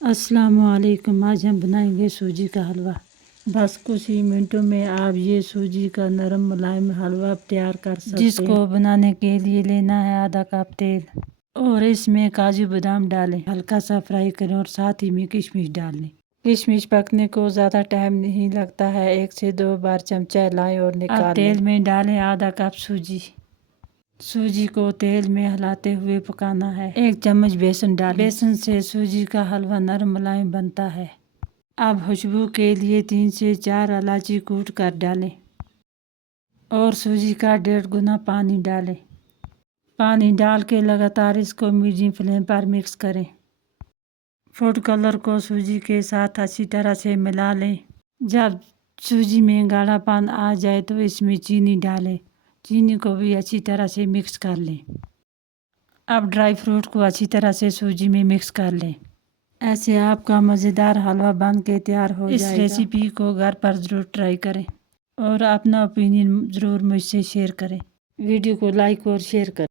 السلام علیکم، آج ہم بنائیں گے سوجی کا حلوہ۔ بس کچھ ہی منٹوں میں آپ یہ سوجی کا نرم ملائم حلوہ تیار کر سکتے ہیں، جس کو بنانے کے لیے لینا ہے آدھا کپ تیل اور اس میں کاجو بادام ڈالیں، ہلکا سا فرائی کریں اور ساتھ ہی میں کشمش ڈالیں۔ کشمش پکنے کو زیادہ ٹائم نہیں لگتا ہے، 1 سے 2 بار چمچہ ہلائیں اور نکال لیں۔ اب تیل میں ڈالیں آدھا کپ سوجی۔ سوجی کو تیل میں ہلاتے ہوئے پکانا ہے۔ 1 چمچ بیسن ڈالیں، بیسن سے سوجی کا حلوہ نرم ملائم بنتا ہے۔ اب خوشبو کے لیے 3 سے 4 الائچی کوٹ کر ڈالیں اور سوجی کا 1.5 گنا پانی ڈالیں۔ پانی ڈال کے لگاتار اس کو میڈیم فلیم پر مکس کریں۔ فوڈ کلر کو سوجی کے ساتھ اچھی طرح سے ملا لیں۔ جب سوجی میں گاڑھا پن آ جائے تو اس میں چینی ڈالیں، چینی کو بھی اچھی طرح سے مکس کر لیں۔ اب ڈرائی فروٹ کو اچھی طرح سے سوجی میں مکس کر لیں۔ ایسے آپ کا مزیدار حلوہ بن کے تیار ہو جائے گا۔ اس ریسیپی کو گھر پر ضرور ٹرائی کریں اور اپنا اوپینین ضرور مجھ سے شیئر کریں۔ ویڈیو کو لائک اور شیئر کریں۔